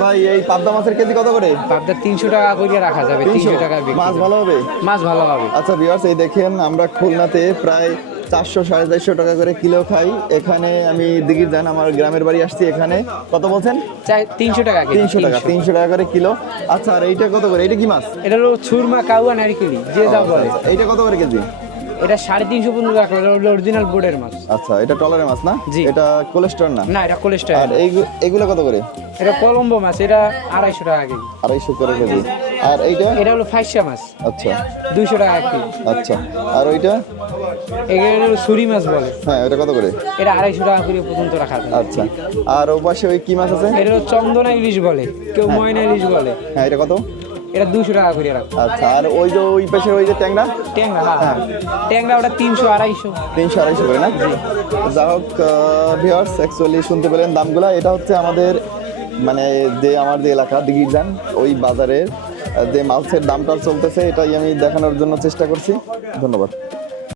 ভাই এই পাবদা মাছের কেজি কত করে? পাবদা 300 টাকা করে রাখা যাবে। 300 টাকা মাছ ভালো হবে? মাছ ভালো হবে। আচ্ছা ভিউয়ার্স, এই দেখেন আমরা খুলনাতে প্রায় 400-450 টাকা করে কিলো খাই। এখানে আমি দিঘির যান আমার গ্রামের বাড়ি আসছি। এখানে কত বলছেন? 300 টাকা কেজি। 300 টাকা করে কিলো। আচ্ছা আর এইটা কত করে? এটা কি মাছ? এটা হলো ছুরমা কাউয়া নারিকেলি যে যা বলে। এইটা কত করে কেজি? এটা 350 পর্যন্ত রাখা যাবে। অরিজিনাল বোর্ডের মাছ। আচ্ছা এটা টলারের মাছ না? জি। এটা কোলেস্ট্রল না? না এটা কোলেস্ট্রল। আর এইগুলো কত করে? এটা কলম্বো মাছ, এটা 250 টাকা কেজি। 250 করে কেজি। আর এইটা? এটা হলো ফাইসা মাছ। আচ্ছা 200 টাকা কেজি। আচ্ছা আর ওইটা? এগুলো হলো সুরি মাছ বলে। হ্যাঁ ওটা কত করে? এটা 250 টাকা করে পর্যন্ত রাখা যাবে। আচ্ছা আর ও পাশে ওই কি মাছ আছে? এটা হলো চন্দনা ইলিশ বলে, কেউ ময়না ইলিশ বলে। হ্যাঁ এটা কত? এটা 200 টাকা করে রাখা। আচ্ছা আর ওই যে ওই পাশে ওই যে ট্যাংরা? ট্যাংরা, হ্যাঁ ট্যাংরা ওটা 300-250। 300-250 করে না? যা হোক ভিউয়ার্স, অ্যাকচুয়ালি শুনতে পেলেন দামগুলা। এটা হচ্ছে আমাদের মানে যে আমার যে এলাকা দিঘির যান ওই বাজারের যে মাছের দামটা চলতেছে এটাই আমি দেখানোর জন্য চেষ্টা করছি। ধন্যবাদ।